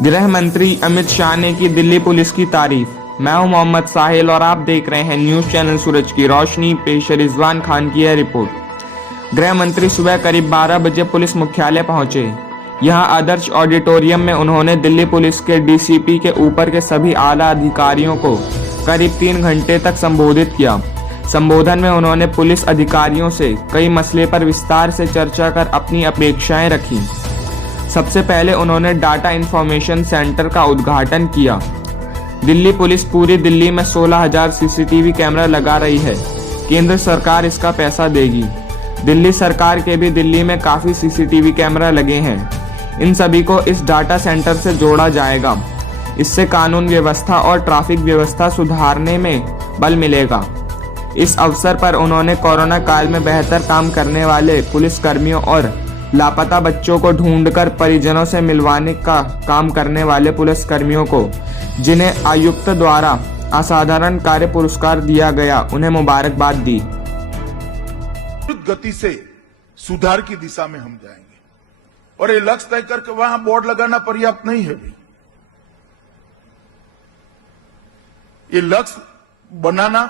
गृह मंत्री अमित शाह ने की दिल्ली पुलिस की तारीफ। मैं हूं मोहम्मद साहिल और आप देख रहे हैं न्यूज चैनल सूरज की रोशनी। पेश है रिजवान खान की यह रिपोर्ट। गृह मंत्री सुबह करीब 12 बजे पुलिस मुख्यालय पहुंचे। यहां आदर्श ऑडिटोरियम में उन्होंने दिल्ली पुलिस के डीसीपी के ऊपर के सभी आला अधिकारियों को करीब 3 घंटे तक संबोधित किया। संबोधन में उन्होंने पुलिस अधिकारियों से कई मसले पर विस्तार से चर्चा कर अपनी अपेक्षाएं रखी। सबसे पहले उन्होंने डाटा इंफॉर्मेशन सेंटर का उद्घाटन किया। दिल्ली पुलिस पूरी दिल्ली में 16,000 सीसीटीवी कैमरा लगा रही है। केंद्र सरकार इसका पैसा देगी। दिल्ली सरकार के भी दिल्ली में काफी सीसीटीवी कैमरा लगे हैं। इन सभी को इस डाटा सेंटर से जोड़ा जाएगा। इससे कानून व्यवस्था और ट्रैफिक व्यवस्था सुधारने में बल मिलेगा। इस अवसर पर उन्होंने कोरोना काल में बेहतर काम करने वाले पुलिसकर्मियों और लापता बच्चों को ढूंढकर परिजनों से मिलवाने का काम करने वाले पुलिसकर्मियों को, जिन्हें आयुक्त द्वारा असाधारण कार्य पुरस्कार दिया गया, उन्हें मुबारकबाद दी। गति से सुधार की दिशा में हम जाएंगे और ये लक्ष्य तय करके वहां बोर्ड लगाना पर्याप्त नहीं है भी। ये लक्ष्य बनाना,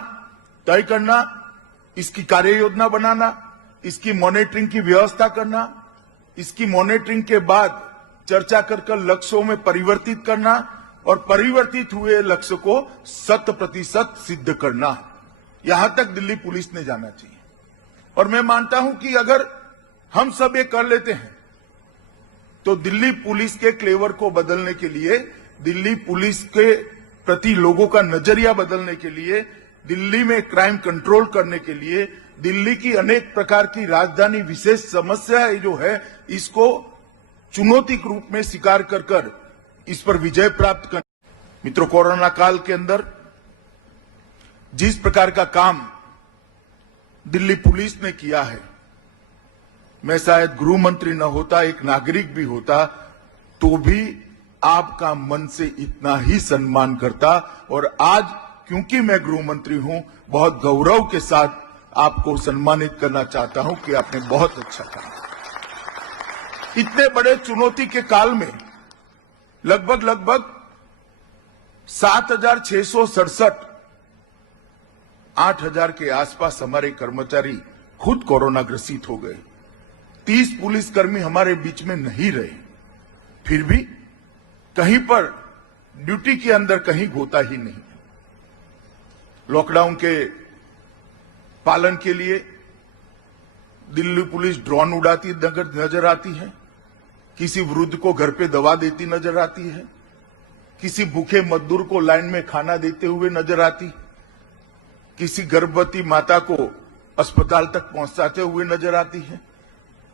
तय करना, इसकी कार्य योजना बनाना, इसकी मॉनिटरिंग की व्यवस्था करना, इसकी मॉनिटरिंग के बाद चर्चा कर लक्ष्यों में परिवर्तित करना और परिवर्तित हुए लक्ष्य को 100% सिद्ध करना, यहां तक दिल्ली पुलिस ने जाना चाहिए। और मैं मानता हूं कि अगर हम सब ये कर लेते हैं तो दिल्ली पुलिस के क्लेवर को बदलने के लिए, दिल्ली पुलिस के प्रति लोगों का नजरिया बदलने के लिए, दिल्ली में क्राइम कंट्रोल करने के लिए, दिल्ली की अनेक प्रकार की राजधानी विशेष समस्या जो है, इसको चुनौती के रूप में स्वीकार कर इस पर विजय प्राप्त कर। मित्रों, कोरोना काल के अंदर जिस प्रकार का काम दिल्ली पुलिस ने किया है, मैं शायद गृह मंत्री न होता, एक नागरिक भी होता, तो भी आपका मन से इतना ही सम्मान करता। और आज क्योंकि मैं गृह मंत्री हूं, बहुत गौरव के साथ आपको सम्मानित करना चाहता हूं कि आपने बहुत अच्छा काम। इतने बड़े चुनौती के काल में लगभग 7,667, 8,000 के आसपास हमारे कर्मचारी खुद कोरोना ग्रसित हो गए। 30 पुलिसकर्मी हमारे बीच में नहीं रहे। फिर भी कहीं पर ड्यूटी के अंदर कहीं होता ही नहीं। लॉकडाउन के पालन के लिए दिल्ली पुलिस ड्रोन उड़ाती नजर आती है, किसी वृद्ध को घर पे दवा देती नजर आती है, किसी भूखे मजदूर को लाइन में खाना देते हुए नजर आती, किसी गर्भवती माता को अस्पताल तक पहुंचाते हुए नजर आती है,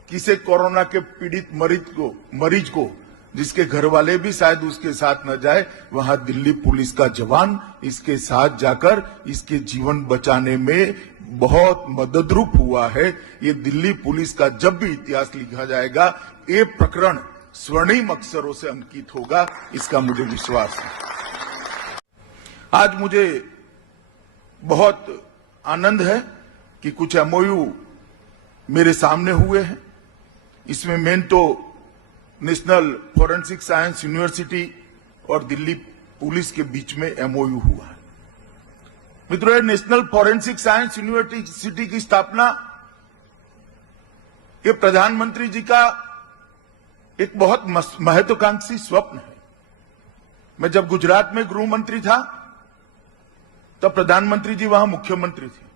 किसी कोरोना के पीड़ित मरीज को जिसके घर वाले भी शायद उसके साथ न जाए, वहां दिल्ली पुलिस का जवान इसके साथ जाकर इसके जीवन बचाने में बहुत मददरूप हुआ है। ये दिल्ली पुलिस का जब भी इतिहास लिखा जाएगा, ये प्रकरण स्वर्णिम अक्षरों से अंकित होगा, इसका मुझे विश्वास है। आज मुझे बहुत आनंद है कि कुछ एमओयू मेरे सामने हुए हैं। इसमें मेन तो नेशनल फॉरेंसिक साइंस यूनिवर्सिटी और दिल्ली पुलिस के बीच में एमओयू हुआ है। मित्रों, नेशनल फॉरेंसिक साइंस यूनिवर्सिटी की स्थापना ये प्रधानमंत्री जी का एक बहुत महत्वाकांक्षी स्वप्न है। मैं जब गुजरात में गृह मंत्री था तब प्रधानमंत्री जी वहां मुख्यमंत्री थे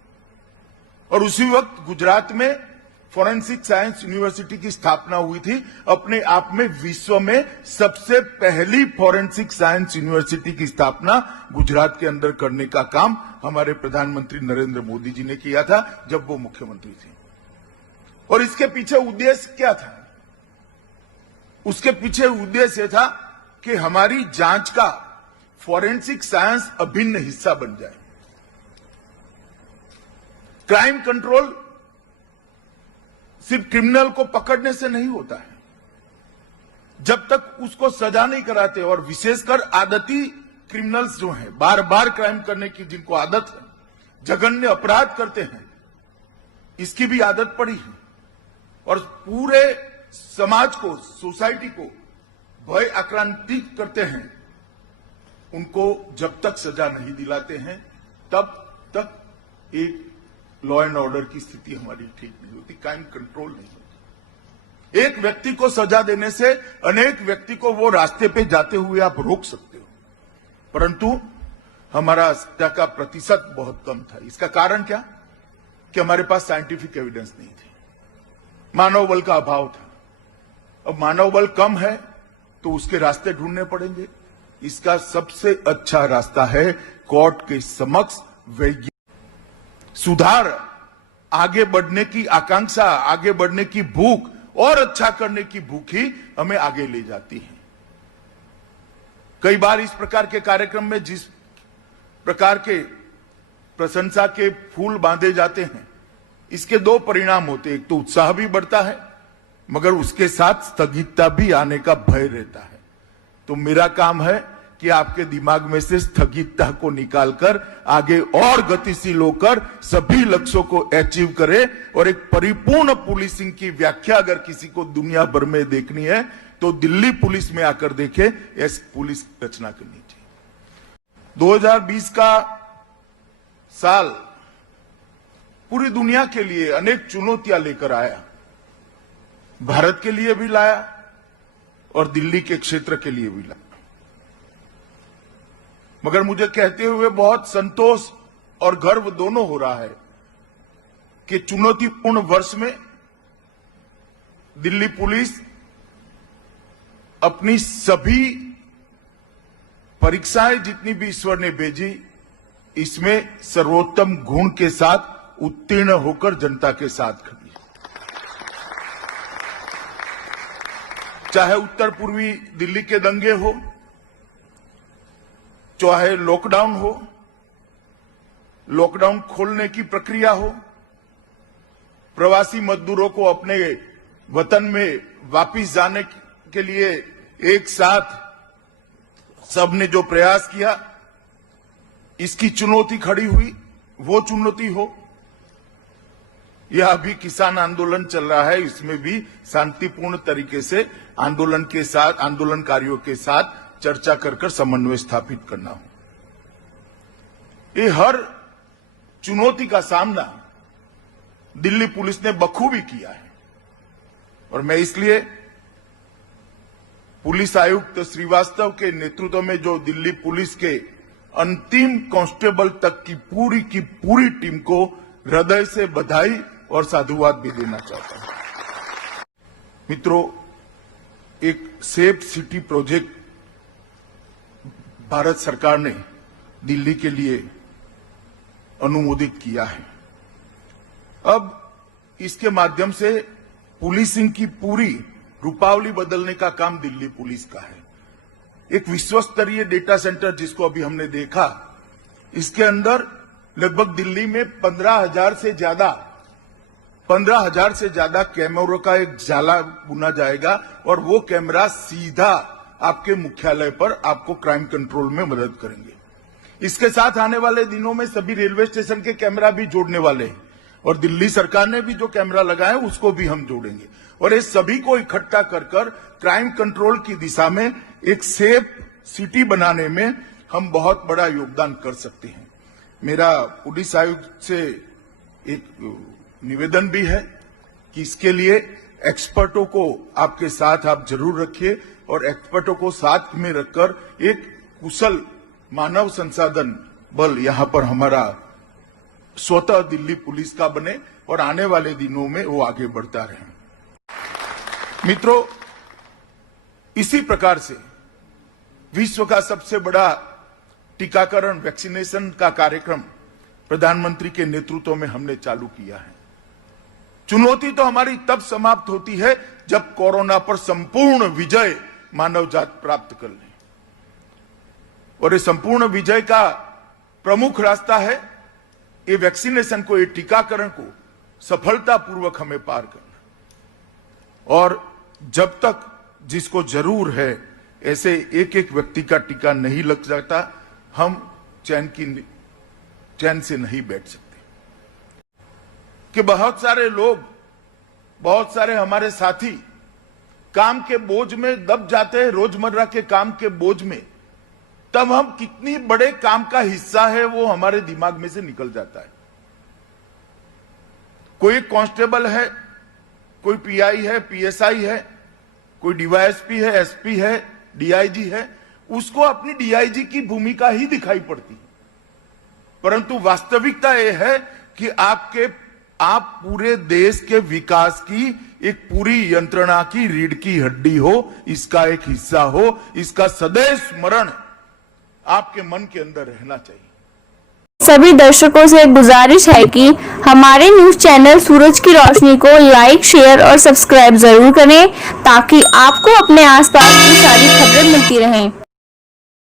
और उसी वक्त गुजरात में फॉरेंसिक साइंस यूनिवर्सिटी की स्थापना हुई थी। अपने आप में विश्व में सबसे पहली फॉरेंसिक साइंस यूनिवर्सिटी की स्थापना गुजरात के अंदर करने का काम हमारे प्रधानमंत्री नरेंद्र मोदी जी ने किया था जब वो मुख्यमंत्री थे। और इसके पीछे उद्देश्य क्या था? उसके पीछे उद्देश्य था कि हमारी जांच का फॉरेंसिक साइंस अभिन्न हिस्सा बन जाए। क्राइम कंट्रोल सिर्फ क्रिमिनल को पकड़ने से नहीं होता है। जब तक उसको सजा नहीं कराते, और विशेषकर आदती क्रिमिनल्स जो हैं, बार बार क्राइम करने की जिनको आदत है, जघन्य अपराध करते हैं, इसकी भी आदत पड़ी है। और पूरे समाज को, सोसाइटी को भय आक्रांतित करते हैं, उनको जब तक सजा नहीं दिलाते हैं तब तक एक लॉ एंड ऑर्डर की स्थिति हमारी ठीक नहीं होती, क्राइम कंट्रोल नहीं होती। एक व्यक्ति को सजा देने से अनेक व्यक्ति को वो रास्ते पे जाते हुए आप रोक सकते हो, परंतु हमारा सजा का प्रतिशत बहुत कम था। इसका कारण क्या कि हमारे पास साइंटिफिक एविडेंस नहीं थी, मानव बल का अभाव था। अब मानव बल कम है तो उसके रास्ते ढूंढने पड़ेंगे। इसका सबसे अच्छा रास्ता है कोर्ट के समक्ष वैज्ञानिक सुधार, आगे बढ़ने की आकांक्षा, आगे बढ़ने की भूख और अच्छा करने की भूख ही हमें आगे ले जाती है। कई बार इस प्रकार के कार्यक्रम में जिस प्रकार के प्रशंसा के फूल बांधे जाते हैं, इसके दो परिणाम होते हैं। एक तो उत्साह भी बढ़ता है, मगर उसके साथ स्थगितता भी आने का भय रहता है। तो मेरा काम है कि आपके दिमाग में से स्थगितता को निकालकर आगे और गतिशील होकर सभी लक्ष्यों को अचीव करे। और एक परिपूर्ण पुलिसिंग की व्याख्या अगर किसी को दुनिया भर में देखनी है तो दिल्ली पुलिस में आकर देखे, ऐसी पुलिस की रचना करनी चाहिए। 2020 का साल पूरी दुनिया के लिए अनेक चुनौतियां लेकर आया, भारत के लिए भी लाया और दिल्ली के क्षेत्र के लिए भी लाया। मगर मुझे कहते हुए बहुत संतोष और गर्व दोनों हो रहा है कि चुनौतीपूर्ण वर्ष में दिल्ली पुलिस अपनी सभी परीक्षाएं जितनी भी ईश्वर ने भेजी, इसमें सर्वोत्तम गुण के साथ उत्तीर्ण होकर जनता के साथ खड़ी है। चाहे उत्तर पूर्वी दिल्ली के दंगे हो, चाहे लॉकडाउन हो, लॉकडाउन खोलने की प्रक्रिया हो, प्रवासी मजदूरों को अपने वतन में वापस जाने के लिए एक साथ सबने जो प्रयास किया, इसकी चुनौती खड़ी हुई, वो चुनौती हो, यह अभी किसान आंदोलन चल रहा है, इसमें भी शांतिपूर्ण तरीके से आंदोलन के साथ, आंदोलनकारियों के साथ चर्चा कर समन्वय स्थापित करना हो। ये हर चुनौती का सामना दिल्ली पुलिस ने बखूबी किया है। और मैं इसलिए पुलिस आयुक्त श्रीवास्तव के नेतृत्व में जो दिल्ली पुलिस के अंतिम कांस्टेबल तक की पूरी टीम को हृदय से बधाई और साधुवाद भी देना चाहता हूं। मित्रों, एक सेफ सिटी प्रोजेक्ट भारत सरकार ने दिल्ली के लिए अनुमोदित किया है। अब इसके माध्यम से पुलिसिंग की पूरी रूपावली बदलने का काम दिल्ली पुलिस का है। एक विश्व स्तरीय डेटा सेंटर जिसको अभी हमने देखा, इसके अंदर लगभग दिल्ली में 15,000 से ज्यादा कैमरों का एक जाला बुना जाएगा और वो कैमरा सीधा आपके मुख्यालय पर आपको क्राइम कंट्रोल में मदद करेंगे। इसके साथ आने वाले दिनों में सभी रेलवे स्टेशन के कैमरा भी जोड़ने वाले हैं और दिल्ली सरकार ने भी जो कैमरा लगाया है उसको भी हम जोड़ेंगे और ये सभी को इकट्ठा कर क्राइम कंट्रोल की दिशा में एक सेफ सिटी बनाने में हम बहुत बड़ा योगदान कर सकते हैं। मेरा पुलिस आयुक्त से एक निवेदन भी है कि इसके लिए एक्सपर्टों को आपके साथ आप जरूर रखिए और एक्सपर्टों को साथ में रखकर एक कुशल मानव संसाधन बल यहां पर हमारा स्वतः दिल्ली पुलिस का बने और आने वाले दिनों में वो आगे बढ़ता रहे। मित्रों, इसी प्रकार से विश्व का सबसे बड़ा टीकाकरण वैक्सीनेशन का कार्यक्रम प्रधानमंत्री के नेतृत्व में हमने चालू किया है। चुनौती तो हमारी तब समाप्त होती है जब कोरोना पर संपूर्ण विजय मानव जात प्राप्त कर ले और ये संपूर्ण विजय का प्रमुख रास्ता है ये वैक्सीनेशन को, ये टीकाकरण को सफलतापूर्वक हमें पार करना। और जब तक जिसको जरूर है ऐसे एक एक व्यक्ति का टीका नहीं लग जाता, हम चैन से नहीं बैठ सकते। कि बहुत सारे लोग, बहुत सारे हमारे साथी काम के बोझ में दब जाते हैं, रोजमर्रा के काम के बोझ में, तब हम कितनी बड़े काम का हिस्सा है वो हमारे दिमाग में से निकल जाता है। कोई कांस्टेबल है, कोई पीआई है, पीएसआई है, कोई डीवाईएसपी है, एसपी है, डीआईजी है, उसको अपनी डीआईजी की भूमिका ही दिखाई पड़ती है। परंतु वास्तविकता यह है कि आप पूरे देश के विकास की एक पूरी यंत्रणा की रीढ़ की हड्डी हो, इसका एक हिस्सा हो, इसका सदैव स्मरण आपके मन के अंदर रहना चाहिए। सभी दर्शकों से गुजारिश है कि हमारे न्यूज चैनल सूरज की रोशनी को लाइक, शेयर और सब्सक्राइब जरूर करें ताकि आपको अपने आसपास की सारी खबरें मिलती रहें।